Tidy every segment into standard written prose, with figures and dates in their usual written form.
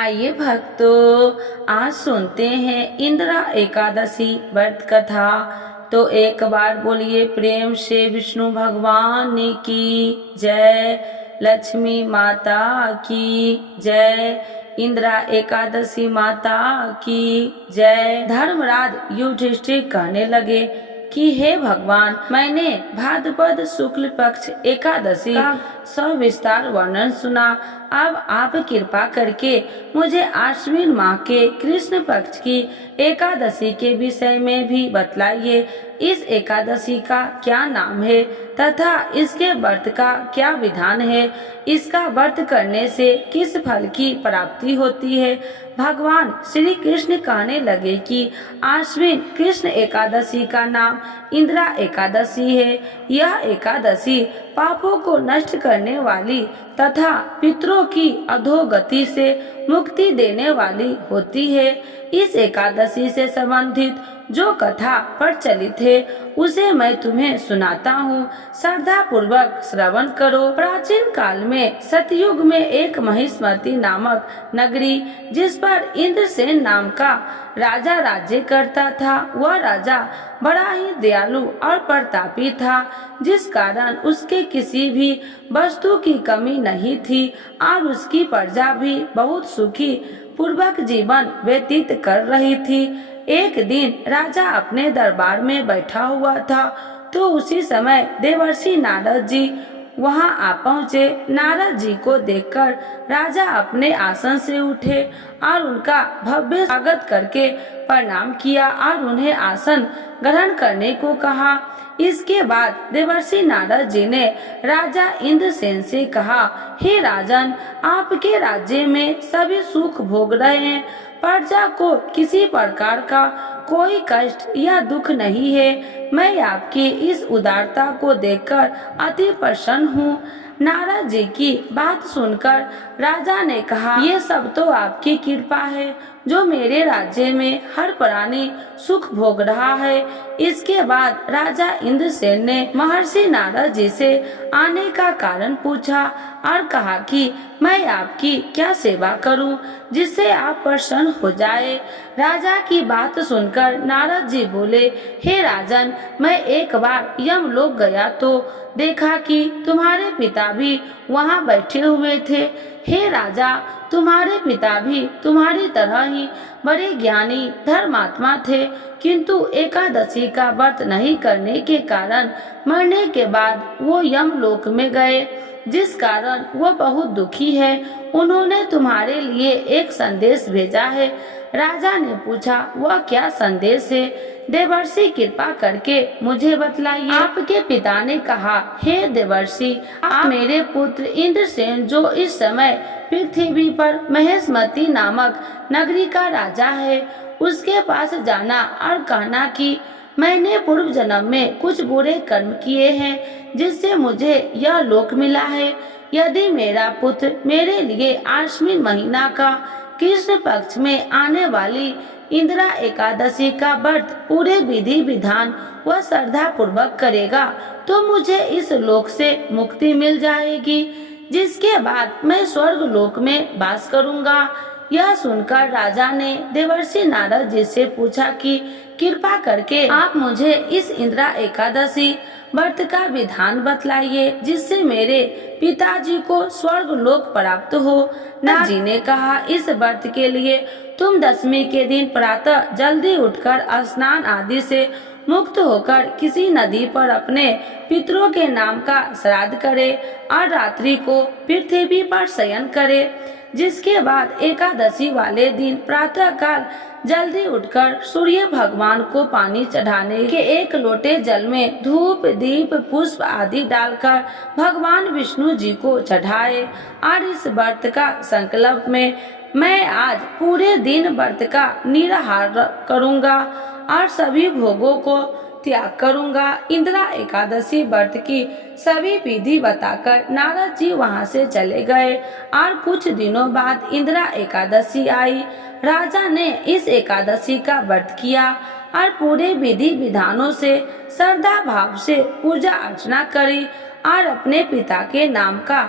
आइए भक्तों, आज सुनते हैं इंदिरा एकादशी व्रत कथा। तो एक बार बोलिए प्रेम से विष्णु भगवान की जय, लक्ष्मी माता की जय, इंदिरा एकादशी माता की जय। धर्मराज युधिष्ठिर कहने लगे कि हे भगवान, मैंने भाद्रपद शुक्ल पक्ष एकादशी का सविस्तार वर्णन सुना। अब आप कृपा करके मुझे आश्विन माह के कृष्ण पक्ष की एकादशी के विषय में भी बतलाइए। इस एकादशी का क्या नाम है तथा इसके व्रत का क्या विधान है? इसका व्रत करने से किस फल की प्राप्ति होती है? भगवान श्री कृष्ण कहने लगे कि आश्विन कृष्ण एकादशी का नाम इंदिरा एकादशी है। यह एकादशी पापों को नष्ट करने वाली तथा पितरों की अधोगति से मुक्ति देने वाली होती है। इस एकादशी से संबंधित जो कथा प्रचलित है उसे मैं तुम्हें सुनाता हूँ, श्रद्धा पूर्वक श्रवण करो। प्राचीन काल में सतयुग में एक महिष्मती नामक नगरी, जिस पर इंद्रसेन नाम का राजा राज्य करता था, वह राजा बड़ा ही दयालु और प्रतापी था, जिस कारण उसके किसी भी वस्तु की कमी नहीं थी और उसकी प्रजा भी बहुत सुखी पूर्वक जीवन व्यतीत कर रही थी। एक दिन राजा अपने दरबार में बैठा हुआ था, तो उसी समय देवर्षि नारद जी वहां आ पहुँचे। नारद जी को देखकर राजा अपने आसन से उठे और उनका भव्य स्वागत करके प्रणाम किया और उन्हें आसन ग्रहण करने को कहा। इसके बाद देवर्षि नारद जी ने राजा इंद्रसेन से कहा, हे राजन, आपके राज्य में सभी सुख भोग रहे हैं, प्रजा को किसी प्रकार का कोई कष्ट या दुख नहीं है। मैं आपकी इस उदारता को देखकर अति प्रसन्न हूँ। नारद जी की बात सुनकर राजा ने कहा, ये सब तो आपकी कृपा है जो मेरे राज्य में हर प्राणी सुख भोग रहा है। इसके बाद राजा इंद्रसेन ने महर्षि नारद जी से आने का कारण पूछा और कहा कि मैं आपकी क्या सेवा करूं जिससे आप प्रसन्न हो जाए। राजा की बात सुनकर नारद जी बोले, हे राजन, मैं एक बार यमलोक गया तो देखा कि तुम्हारे पिता भी वहां बैठे हुए थे। हे राजा, तुम्हारे पिता भी तुम्हारी तरह ही बड़े ज्ञानी धर्मात्मा थे, किंतु एकादशी का व्रत नहीं करने के कारण मरने के बाद वो यमलोक में गए, जिस कारण वो बहुत दुखी है। उन्होंने तुम्हारे लिए एक संदेश भेजा है। राजा ने पूछा, वह क्या संदेश है? देवर्षि, कृपा करके मुझे बतलाइए। आपके पिता ने कहा, हे देवर्षि, आप मेरे पुत्र इंद्रसेन, जो इस समय पृथ्वी पर महेशमती नामक नगरी का राजा है, उसके पास जाना और कहना कि मैंने पूर्व जन्म में कुछ बुरे कर्म किए हैं, जिससे मुझे यह लोक मिला है। यदि मेरा पुत्र मेरे लिए आश्विन महीना का कृष्ण पक्ष में आने वाली इंदिरा एकादशी का व्रत पूरे विधि विधान व श्रद्धा पूर्वक करेगा, तो मुझे इस लोक से मुक्ति मिल जाएगी, जिसके बाद मैं स्वर्ग लोक में वास करूंगा। यह सुनकर राजा ने देवर्षि नारद जी से पूछा कि कृपा करके आप मुझे इस इंदिरा एकादशी व्रत का विधान बतलाइए, जिससे मेरे पिताजी को स्वर्ग लोक प्राप्त हो। नारद जी ने कहा, इस व्रत के लिए तुम दशमी के दिन प्रातः जल्दी उठकर स्नान आदि से मुक्त होकर किसी नदी पर अपने पितरों के नाम का श्राद्ध करे और रात्रि को पृथ्वी पर शयन करे। जिसके बाद एकादशी वाले दिन प्रातः काल जल्दी उठकर सूर्य भगवान को पानी चढ़ाने के एक लोटे जल में धूप दीप पुष्प आदि डालकर भगवान विष्णु जी को चढ़ाए। और इस व्रत का संकल्प में मैं आज पूरे दिन व्रत का निराहार करूंगा और सभी भोगों को त्याग करूंगा। इंदिरा एकादशी व्रत की सभी विधि बताकर नारद जी वहां से चले गए और कुछ दिनों बाद इंदिरा एकादशी आई। राजा ने इस एकादशी का व्रत किया और पूरे विधि विधानों से श्रद्धा भाव से पूजा अर्चना करी और अपने पिता के नाम का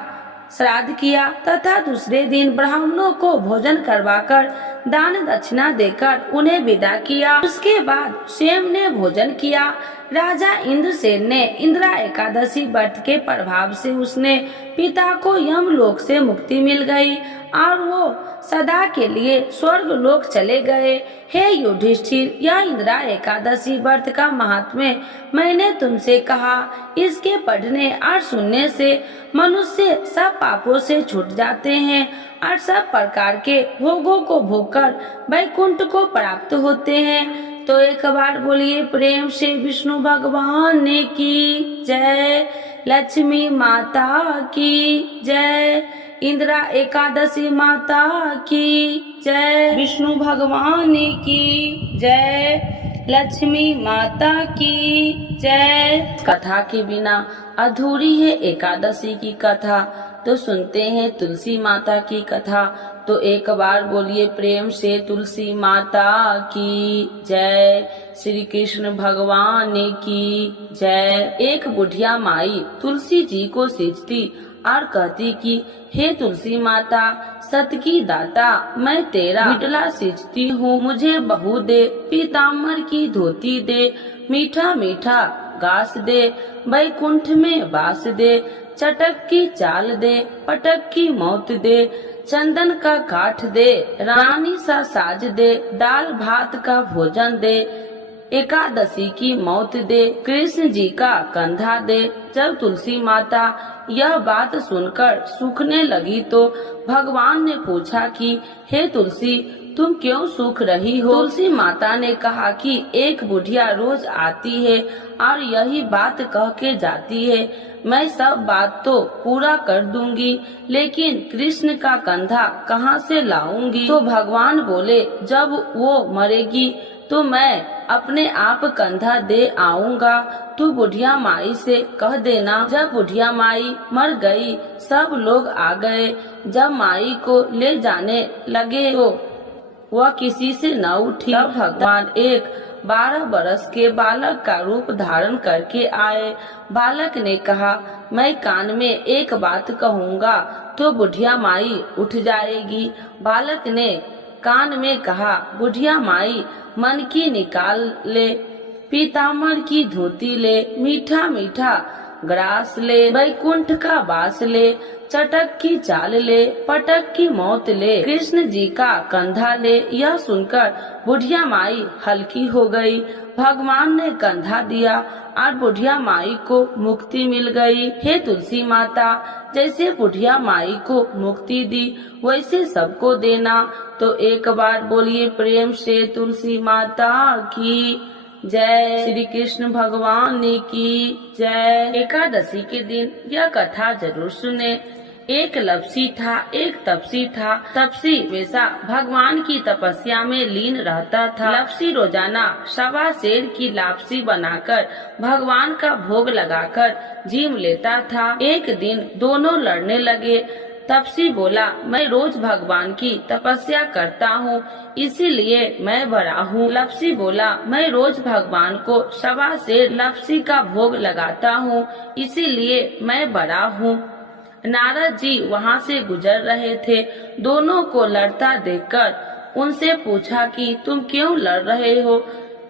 श्राद्ध किया तथा दूसरे दिन ब्राह्मणों को भोजन करवाकर दान दक्षिणा देकर उन्हें विदा किया। उसके बाद स्वयं ने भोजन किया। राजा इंद्रसेन ने इंदिरा एकादशी व्रत के प्रभाव से उसने पिता को यमलोक से मुक्ति मिल गई और वो सदा के लिए स्वर्ग लोक चले गए। हे युधिष्ठिर, यह इंदिरा एकादशी व्रत का महात्म्य मैंने तुमसे कहा। इसके पढ़ने और सुनने से मनुष्य सब पापों से छूट जाते हैं और सब प्रकार के भोगों को भोगकर वैकुंठ को प्राप्त होते हैं। तो एक बार बोलिए प्रेम से विष्णु भगवान की जय, लक्ष्मी माता की जय, इंदिरा एकादशी माता की जय, विष्णु भगवान की जय, लक्ष्मी माता की जय। कथा के बिना अधूरी है एकादशी की कथा। तो सुनते हैं तुलसी माता की कथा। तो एक बार बोलिए प्रेम से तुलसी माता की जय, श्री कृष्ण भगवान की जय। एक बुढ़िया माई तुलसी जी को सींचती और कहती कि हे तुलसी माता, सत की दाता, मैं तेरा बिटला सींचती हूँ, मुझे बहू दे, पीताम्बर की धोती दे, मीठा मीठा घास दे, वैकुंठ में वास दे, चटक की चाल दे, पटक की मौत दे, चंदन का काठ दे, रानी सा साज दे, दाल भात का भोजन दे, एकादशी की मौत दे, कृष्ण जी का कंधा दे। जब तुलसी माता यह बात सुनकर सूखने लगी तो भगवान ने पूछा कि हे तुलसी, तुम क्यों सूख रही हो? तुलसी माता ने कहा कि एक बुढ़िया रोज आती है और यही बात कह के जाती है, मैं सब बात तो पूरा कर दूंगी, लेकिन कृष्ण का कंधा कहाँ से लाऊंगी? तो भगवान बोले, जब वो मरेगी तो मैं अपने आप कंधा दे आऊंगा। तू बुढ़िया माई से कह देना। जब बुढ़िया माई मर गई, सब लोग आ गए। जब माई को ले जाने लगे तो वह किसी से न उठी। तब भगवान एक 12 बरस के बालक का रूप धारण करके आए। बालक ने कहा, मैं कान में एक बात कहूँगा तो बुढ़िया माई उठ जाएगी। बालक ने कान में कहा, बुढ़िया माई मन की निकाल ले, पीताम्बर की धोती ले, मीठा मीठा ग्रास ले, वैकुंठ का वास ले, चटक की चाल ले, पटक की मौत ले, कृष्ण जी का कंधा ले। यह सुनकर बुढ़िया माई हल्की हो गई। भगवान ने कंधा दिया और बुढ़िया माई को मुक्ति मिल गई। हे तुलसी माता, जैसे बुढ़िया माई को मुक्ति दी वैसे सबको देना। तो एक बार बोलिए प्रेम से तुलसी माता की जय, श्री कृष्ण भगवान की जय। एकादशी के दिन यह कथा जरूर सुने। एक लपसी था, एक तपसी था। तपसी वैसा भगवान की तपस्या में लीन रहता था। लपसी रोजाना 1.25 सेर की लापसी बनाकर भगवान का भोग लगाकर जीम लेता था। एक दिन दोनों लड़ने लगे। तपसी बोला, मैं रोज भगवान की तपस्या करता हूँ, इसीलिए मैं बड़ा हूँ। लपसी बोला, मैं रोज भगवान को 1.25 सेर लपसी का भोग लगाता हूँ, इसीलिए मैं बड़ा हूँ। नारद जी वहाँ से गुजर रहे थे। दोनों को लड़ता देखकर उनसे पूछा कि तुम क्यों लड़ रहे हो?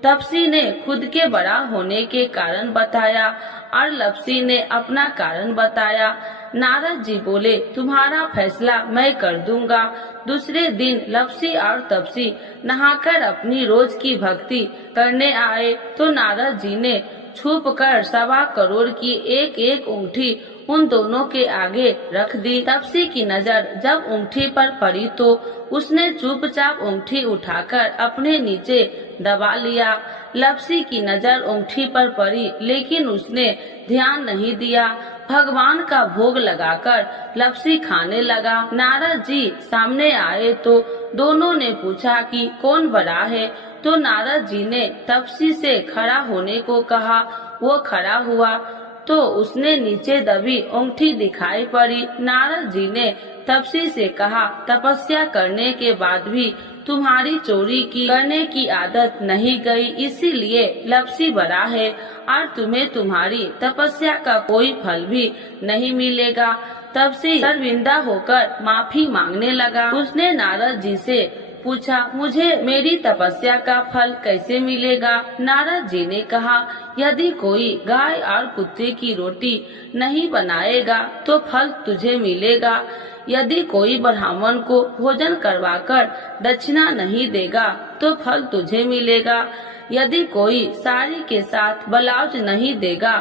तपसी ने खुद के बड़ा होने के कारण बताया और लपसी ने अपना कारण बताया। नारद जी बोले, तुम्हारा फैसला मैं कर दूंगा। दूसरे दिन लपसी और तपसी नहाकर अपनी रोज की भक्ति करने आए तो नारद जी ने छुप कर 1.25 करोड़ की एक एक अंगूठी उन दोनों के आगे रख दी। तपसी की नजर जब अंगूठी पर पड़ी तो उसने चुपचाप अंगूठी उठाकर अपने नीचे दबा लिया। लपसी की नजर अंगूठी पर पड़ी लेकिन उसने ध्यान नहीं दिया। भगवान का भोग लगाकर लपसी खाने लगा। नारद जी सामने आए तो दोनों ने पूछा कि कौन बड़ा है? तो नारद जी ने तपसी से खड़ा होने को कहा। वो खड़ा हुआ तो उसने नीचे दबी अंगूठी दिखाई पड़ी। नारद जी ने तपसी से कहा, तपस्या करने के बाद भी तुम्हारी चोरी करने की आदत नहीं गई, इसीलिए लपसी बड़ा है और तुम्हें तुम्हारी तपस्या का कोई फल भी नहीं मिलेगा। तब से शर्मिंदा होकर माफी मांगने लगा। उसने नारद जी से पूछा, मुझे मेरी तपस्या का फल कैसे मिलेगा? नारद जी ने कहा, यदि कोई गाय और कुत्ते की रोटी नहीं बनाएगा तो फल तुझे मिलेगा। यदि कोई ब्राह्मण को भोजन करवाकर दक्षिणा नहीं देगा तो फल तुझे मिलेगा। यदि कोई साड़ी के साथ ब्लाउज नहीं देगा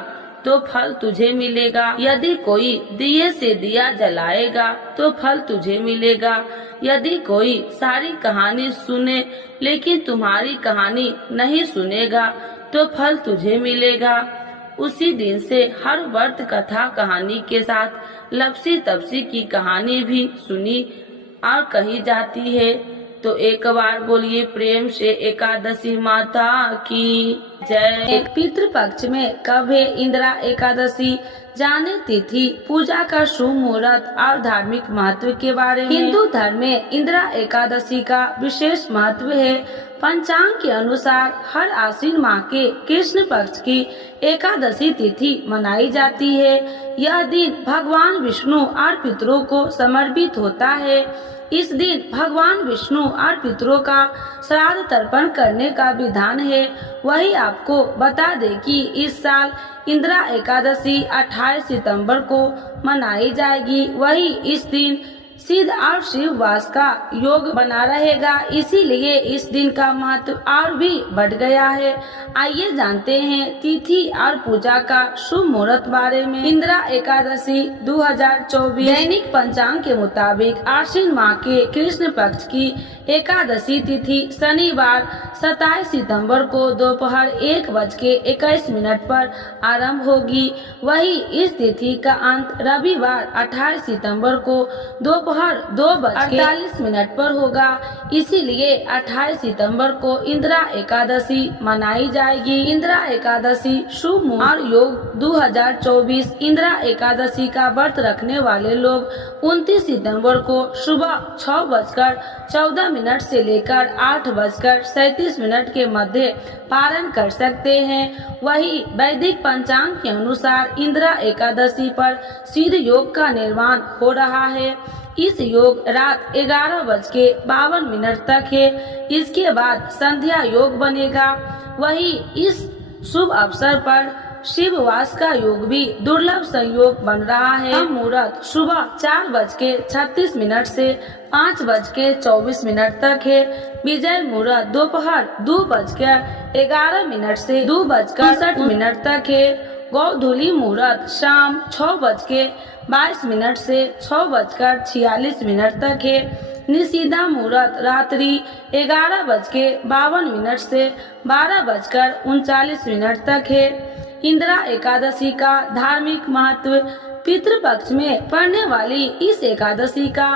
तो फल तुझे मिलेगा। यदि कोई दिए से दिया जलाएगा तो फल तुझे मिलेगा। यदि कोई सारी कहानी सुने लेकिन तुम्हारी कहानी नहीं सुनेगा तो फल तुझे मिलेगा। उसी दिन से हर व्रत कथा कहानी के साथ लपसी तपसी की कहानी भी सुनी और कही जाती है। तो एक बार बोलिए प्रेम से एकादशी माता की जय। पितृपक्ष में कब है इंदिरा एकादशी? जाने तिथि, पूजा का शुभ मुहूर्त और धार्मिक महत्व के बारे में। हिंदू धर्म में इंदिरा एकादशी का विशेष महत्व है। पंचांग के अनुसार हर आश्विन माह के कृष्ण पक्ष की एकादशी तिथि मनाई जाती है। यह दिन भगवान विष्णु और पितरों को समर्पित होता है। इस दिन भगवान विष्णु और पितरों का श्राद्ध तर्पण करने का विधान है। वही आपको बता दे कि इस साल इंदिरा एकादशी 28 सितंबर को मनाई जाएगी। वही इस दिन सिद्ध और शिव वास का योग बना रहेगा, इसीलिए इस दिन का महत्व और भी बढ़ गया है। आइए जानते हैं तिथि और पूजा का शुभ मुहूर्त बारे में। इंदिरा एकादशी 2024 दैनिक पंचांग के मुताबिक आश्विन माह के कृष्ण पक्ष की एकादशी तिथि शनिवार 27 सितंबर को दोपहर 1:21 पर आरंभ होगी। वही इस तिथि का अंत रविवार 28 सितंबर को दोपहर 2:48 पर होगा। इसीलिए 28 सितंबर को इंदिरा एकादशी मनाई जाएगी। इंदिरा एकादशी शुभ मुहूर्त और योग 2024 इंदिरा एकादशी का व्रत रखने वाले लोग 29 सितंबर को सुबह 6:14 से लेकर 8:37 के मध्य पारण कर सकते हैं। वही वैदिक पंचांग के अनुसार इंदिरा एकादशी पर सिद्ध योग का निर्माण हो रहा है। इस योग रात 11:52 तक है। इसके बाद संध्या योग बनेगा। वही इस शुभ अवसर पर शिव वास का योग भी दुर्लभ संयोग बन रहा है। मुहूर्त सुबह 4:36 से 5:24 तक है। विजय मुहूर्त दोपहर 2:11 से 2:62 तक है। गोधूली मुहूर्त शाम 6:22 से 6:46 तक है। निषिद्धा मुहूर्त रात्रि 11:52 से 12:39 तक है। इंदिरा एकादशी का धार्मिक महत्व। पितृपक्ष में पड़ने वाली इस एकादशी का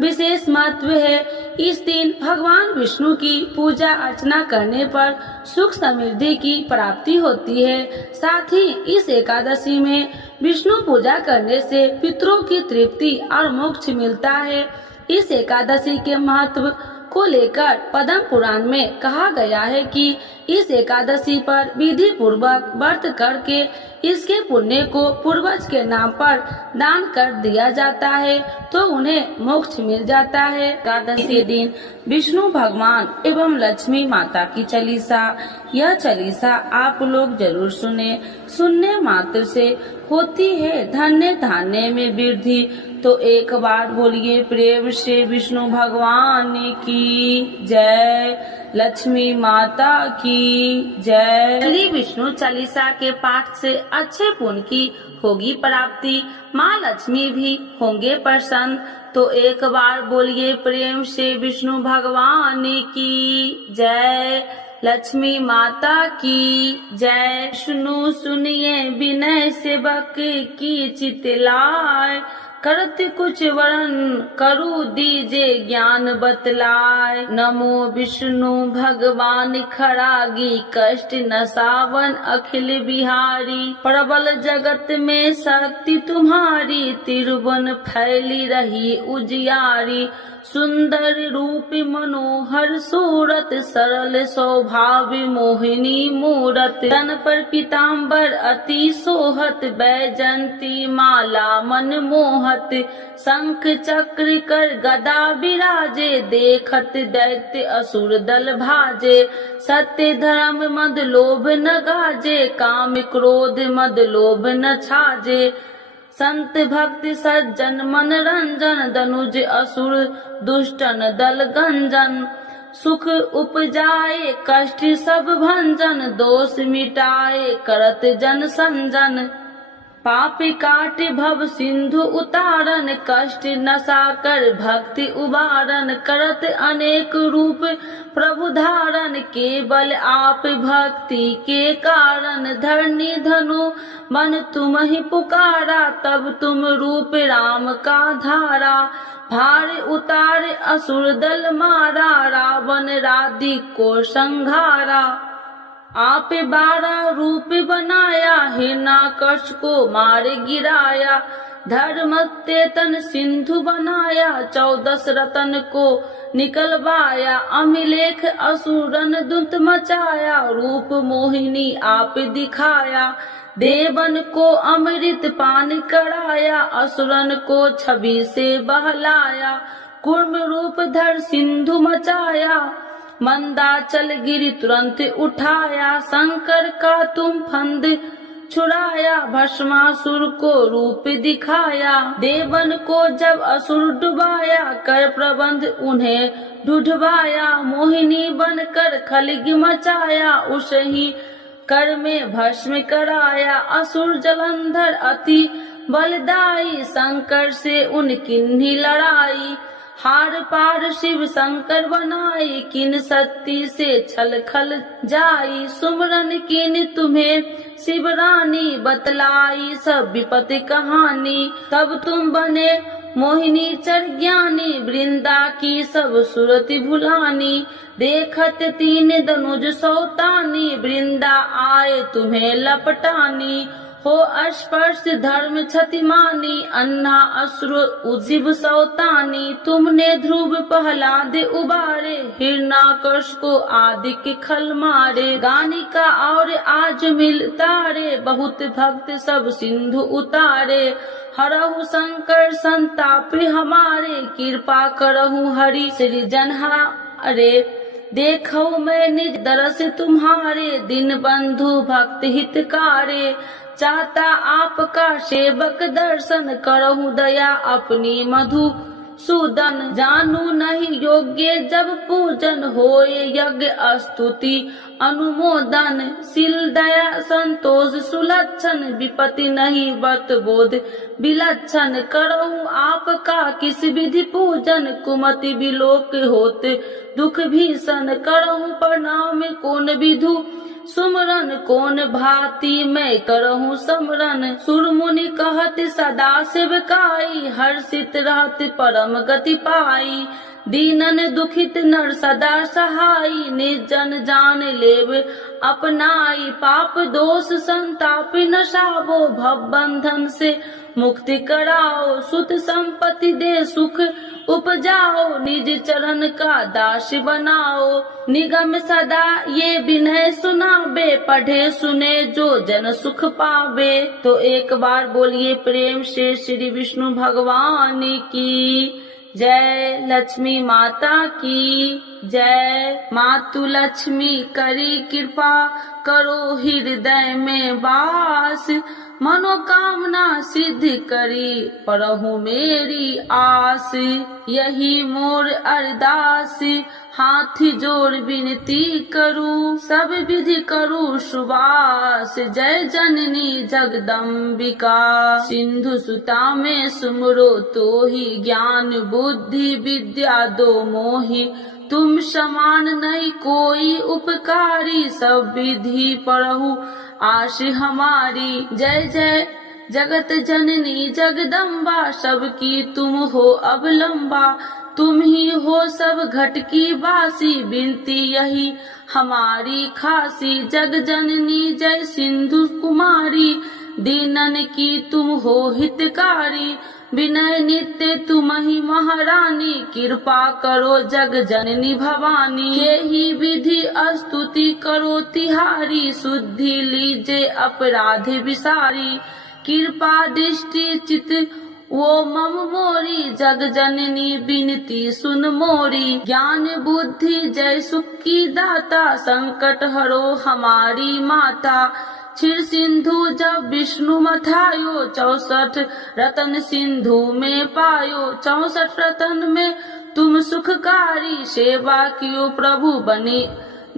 विशेष महत्व है। इस दिन भगवान विष्णु की पूजा अर्चना करने पर सुख समृद्धि की प्राप्ति होती है। साथ ही इस एकादशी में विष्णु पूजा करने से पितरों की तृप्ति और मोक्ष मिलता है। इस एकादशी के महत्व को लेकर पद्म पुराण में कहा गया है कि इस एकादशी पर विधि पूर्वक व्रत करके इसके पुण्य को पूर्वज के नाम पर दान कर दिया जाता है तो उन्हें मोक्ष मिल जाता है। एकादशी दिन विष्णु भगवान एवं लक्ष्मी माता की चालीसा। यह चालीसा आप लोग जरूर सुने। सुनने मात्र से होती है धन्य धान्य में वृद्धि। तो एक बार बोलिए प्रेम से विष्णु भगवान की जय, लक्ष्मी माता की जय। श्री विष्णु चालीसा के पाठ से अच्छे पुण्य की होगी प्राप्ति, माँ लक्ष्मी भी होंगे प्रसन्न। तो एक बार बोलिए प्रेम से विष्णु भगवान की जय, लक्ष्मी माता की जय। सुनिए विनय सेवक की चितलाय, करत कुछ वरण करु दीजे ज्ञान बतलाय। नमो विष्णु भगवान खरागी, कष्ट नसावन अखिल बिहारी। प्रबल जगत में शक्ति तुम्हारी, तिरुवन फैली रही उजियारी। सुंदर रूप मनोहर सूरत, सरल स्वभाव मोहिनी मूरत, तन पर पीताम्बर अति सोहत, बैजंती माला मन मोहत, शंख चक्र कर गदा विराजे, देखत दैत्य असुर दल भाजे, सत्य धर्म मद लोभ न गाजे, काम क्रोध मद लोभ न छाजे, संत भक्त सज्जन मन रंजन, दनुज असुर दुष्टन दल गंजन, सुख उपजाए कष्ट सब भंजन, दोष मिटाए करत जन संजन, पाप काट भव सिंधु उतारन, कष्ट नशा कर भक्ति उबारन, करत अनेक रूप प्रभु धारण, केवल आप भक्ति के कारण, धरनी धनु मन तुम ही पुकारा, तब तुम रूप राम का धारा, भार उतार असुर दल मारा, रावण राधि को संघारा, आप 12 रूप बनाया, हिरण्याकश को मार गिराया, धर्म तेतन सिंधु बनाया, 14 रतन को निकलवाया, अमिलेख असुरन दुत मचाया, रूप मोहिनी आप दिखाया, देवन को अमृत पान कराया, असुरन को छवि से बहलाया, कूर्म रूप धर सिंधु मचाया, मंदाचल गिरि तुरंत उठाया, शंकर का तुम फंद छुड़ाया, भस्मासुर को रूप दिखाया, देवन को जब असुर डुबाया, कर प्रबंध उन्हें ढूढ़वाया, मोहिनी बनकर खलगी मचाया, उस ही कर में भस्म कराया, असुर जलंधर अति बलदाई, शंकर से उनकी लड़ाई, हार पार शिव शंकर बनाई, किन शक्ति से छल खल जाई, सुमरन किन तुम्हें शिव रानी, बतलाई सब विपत्ति कहानी, तब तुम बने मोहिनी चर ज्ञानी, वृंदा की सब सुरति भुलानी, देखत 3 धनुज सौतानी, वृंदा आए तुम्हें लपटानी, हो स्पर्श धर्म क्षतिमानी, अन्ना असुर उजिब सौतानी, तुमने ध्रुव प्रहलाद उबारे, हिरण्याकश को आदि के खल मारे, गानिका और आज मिल तारे, बहुत भक्त सब सिंधु उतारे, हरहु शंकर संताप हमारे, कृपा करहु हरि श्री जनहारे, देखो मैं निज दरस तुम्हारे, दिन बंधु भक्त हितकारे, चाहता आपका सेवक दर्शन, करहु दया अपनी मधु सूदन, जानू नहीं योग्य जब पूजन, होए यज्ञ स्तुति अनुमोदन, शील दया संतोष सुलक्षण, विपत्ति नहीं व्रत बोध विलक्षण, करहु आपका किस विधि पूजन, कुमति विलोक होते दुख भीषण, करहु प्रणाम कौन विधु सुमरन, कौन भांति मैं करहूँ समरन, सुर मुनि कहत सदा सेवकाई, हर्षित रहत परम गति पाई, दीनन दुखित नर सदा सहाई, निर्जन जान लेव अपनाई, पाप दोष संताप नसावो, भव बंधन से मुक्ति कराओ, सुत संपत्ति दे सुख उपजाओ, निज चरण का दास बनाओ, निगम सदा ये विनय सुनावे, पढ़े सुने जो जन सुख पावे। तो एक बार बोलिए प्रेम से श्री विष्णु भगवान की जय, लक्ष्मी माता की जय। मातु लक्ष्मी करी कृपा, करो हृदय में वास, मनोकामना सिद्ध करी परहु मेरी आस, यही मोर अरदास, हाथ जोड़ विनती करूं, सब विधि करूं सुवास, जय जननी जगदम्बिका, सिंधु सुता में सुमरो तो ही, ज्ञान बुद्धि विद्या दो मोहि, तुम समान नहीं कोई उपकारी, सब विधि पढ़ू आश हमारी, जय जय जगत जननी जगदम्बा, सबकी तुम हो अवलंबा, तुम ही हो सब घट की बासी, बिनती यही हमारी खासी, जग जननी जय सिंधु कुमारी, दीनन की तुम हो हितकारी, विनय नित्य तुमहि महारानी, कृपा करो जग जननी भवानी। यही विधि स्तुति करो तिहारी, शुद्धि लीजे अपराध विसारी। कृपा दृष्टि चित वो मम मोरी, जग जननी बिनती सुन मोरी। ज्ञान बुद्धि जय सुख की दाता, संकट हरो हमारी माता। क्षीर सिंधु जब विष्णु मथायो, 64 रतन सिंधु में पायो। 64 रतन में तुम सुखकारी, सेवा कियो प्रभु बने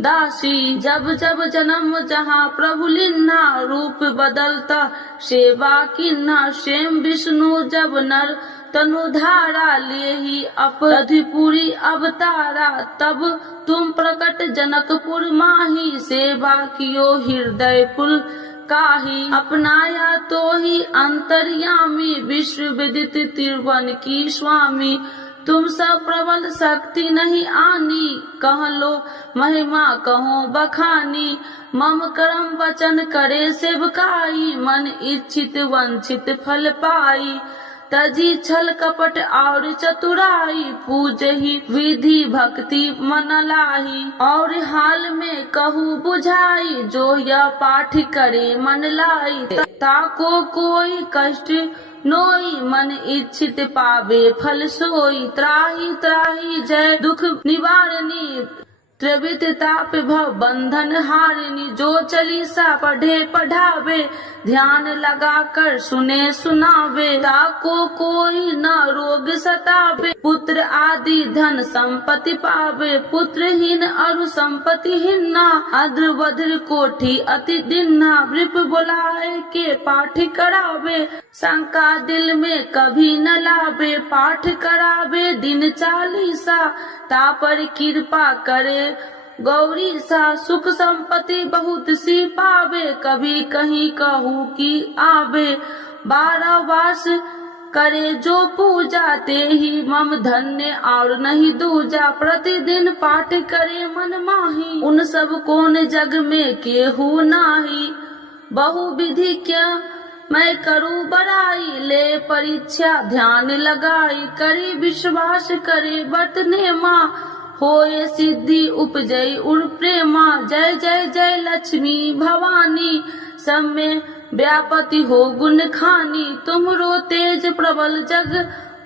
दासी। जब जब जन्म जहाँ प्रभु लिन्हा, रूप बदलता सेवा किन्हा। स्वयं विष्णु जब नर तनुधारा, ले ही अपराधिपुरी अवतारा। तब तुम प्रकट जनकपुर माही, सेवा कियो हृदय पुल काही। अपनाया तो ही अंतर्यामी, विश्व विदित त्रिभुवन की स्वामी। तुम सब प्रबल शक्ति नहीं आनी, कह लो महिमा कहो बखानी। मम कर्म वचन करे सेवकाई, मन इच्छित वंचित फल पाई। तजी छल कपट और चतुराई, पूजहि विधि भक्ति मन लाही। और हाल में कहूँ बुझाई, जो यह पाठ करे मन लाई। ताको कोई कष्ट नोई, मन इच्छित पावे फल सोई। त्राही त्राही जय दुख निवारणी, त्रिविध ताप भव बंधन हारिणी। जो चालीसा पढ़े पढ़ावे, ध्यान लगा कर सुने सुनावे। ताको कोई न रोग सतावे, पुत्र आदि धन संपत्ति पावे। पुत्रहीन अरु संपत्तिहीना, अद्र वज्र कोठी अति दिन्ना। वृप बुलाए के पाठ करावे, शंका दिल में कभी न लावे। पाठ करावे दिन चालीसा, तापर कृपा करे गौरी सा। सुख संपत्ति बहुत सी पावे, कभी कहीं कहूँ की आवे। 12 वास करे जो पूजा, ते ही मम धन्य और नहीं दूजा। प्रतिदिन पाठ करे मन माही, उन सब कौन जग में केहू नाही। बहु विधि क्या मैं करूँ बड़ाई, ले परीक्षा ध्यान लगाई। करे विश्वास करे बरतने माँ, होए सिद्धि उपजई उर प्रेमा। जय जय जय लक्ष्मी भवानी, सब में व्यापति हो गुण खानी। तुमरो तेज प्रबल जग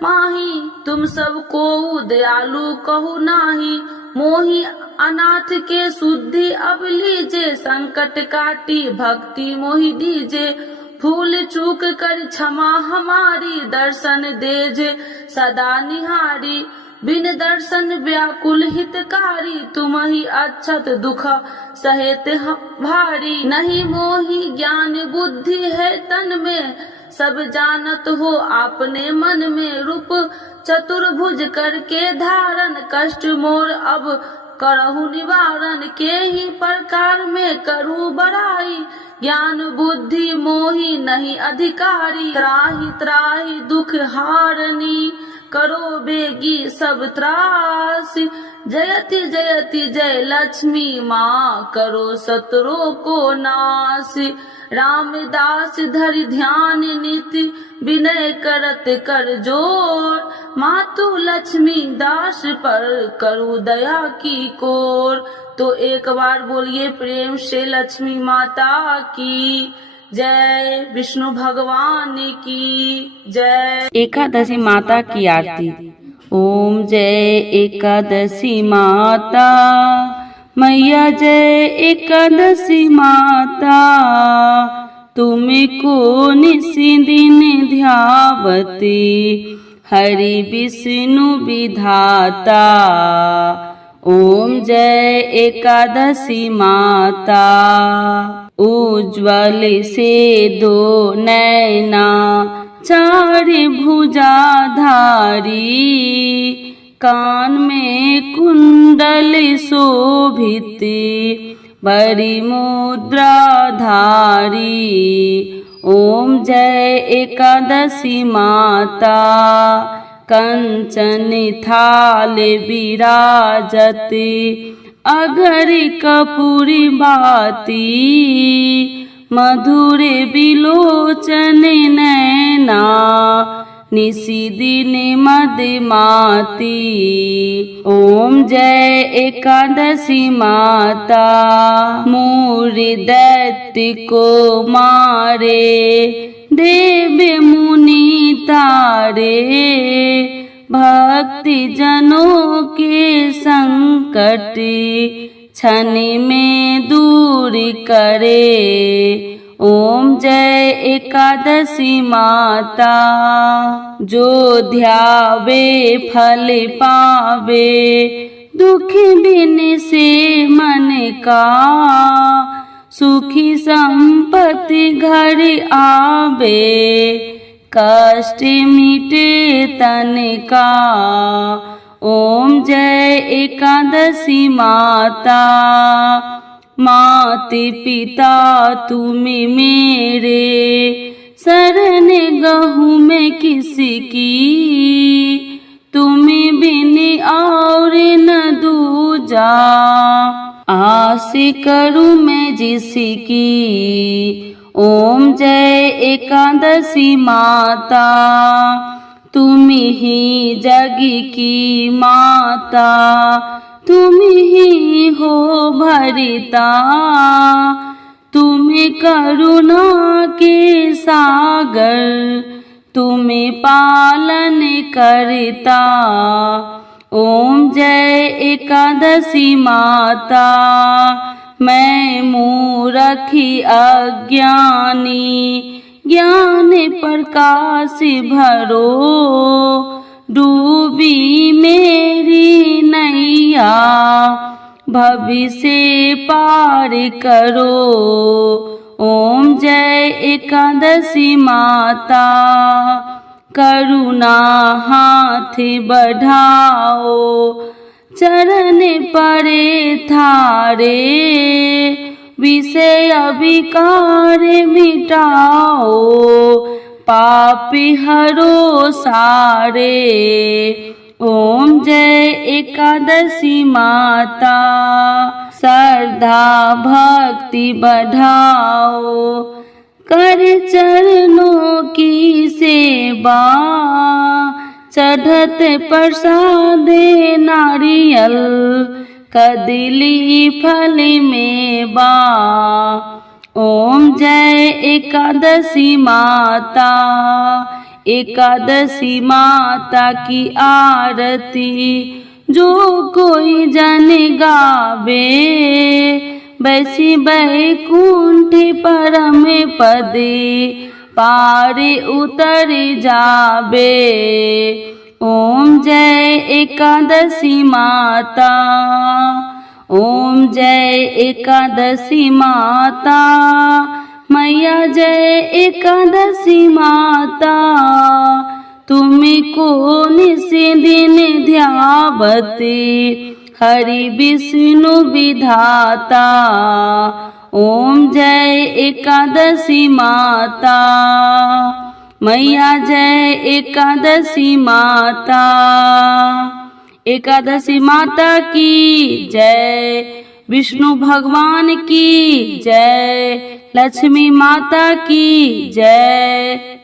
माही, तुम सब को दयालु कहु नाही। मोहि अनाथ के शुद्धि अब लीजे, संकट काटी भक्ति मोहि दीजे। भूल चूक कर क्षमा हमारी, दर्शन देजे सदा निहारी। बिन दर्शन व्याकुल हितकारी, तुम ही अक्षत दुख सहेत भारी। नहीं मोहि ज्ञान बुद्धि है तन में, सब जानत हो आपने मन में। रूप चतुर्भुज करके धारण, कष्ट मोर अब करहु निवारण। के ही प्रकार में करूँ बड़ाई, ज्ञान बुद्धि मोहि नहीं अधिकारी। त्राहि त्राहि दुख हारनी, करो बेगी सब त्रासी। जयति जयति जय लक्ष्मी माँ, करो शत्रु को नाश। रामदास धरि ध्यान नीति, विनय करत कर जोर। मातु लक्ष्मी दास पर करू दया की कोर। तो एक बार बोलिए प्रेम से लक्ष्मी माता की जय, विष्णु भगवान की जय। एकादशी माता की आरती। ओम जय एकादशी माता मैया, जय एकादशी माता। तुमको निशि दिन ध्यावती, हरि विष्णु विधाता। ओम जय एकादशी माता। उज्ज्वल से दो नैना, चार भुजाधारी। कान में कुंडल शोभित, बड़ी मुद्रा धारी। ओम जय एकादशी माता। कंचन थाल विराजत, अगर कपूरी बाती। मधुर बिलोचन नैना, निसी दिन मदमाती। ओम जय एकादशी माता, मूरी दैत्य को मारे, देव मुनि तारे, भक्ति जनों के संकट क्षण में दूर करे। ओम जय एकादशी माता, जो ध्यावे फल पावे, दुख बिन से मन का, सुखी संपत्ति घर आवे, कष्ट मिटे तन का। ओम जय एकादशी माता, माता पिता तुम मेरे, शरण गहूँ मैं किसकी, तुम बिन और न दूजा, आस करूँ मैं जिसकी। ओम जय एकादशी माता, तुम ही जग की माता, तुम ही हो भरिता, तुम करुणा के सागर, तुम पालन करता। ओम जय एकादशी माता, मैं मूरखी अज्ञानी, ज्ञान प्रकाश भरो, डूबी मेरी नैया, भविष्य पार करो। ओम जय एकादशी माता, करुणा हाथ बढ़ाओ, चरण परे थारे, विषय विकार मिटाओ, पापी हरो सारे। ओम जय एकादशी माता, श्रद्धा भक्ति बढ़ाओ, कर चरणों की सेवा, चढ़त प्रसाद नारियल, कदली फल मेवा। ओम जय एकादशी माता, एकादशी माता की आरती जो कोई जन गावे, बैसी बैकुंठ परम पद पार उतर जावे। ओम जय एकादशी माता, ओम जय एकादशी माता, मैया जय एकादशी माता, तुमको निस दिन ध्यावते, हरि विष्णु विधाता। ओम जय एकादशी माता, मैया जय एकादशी माता। एकादशी माता की जय, विष्णु भगवान की जय, लक्ष्मी माता की जय।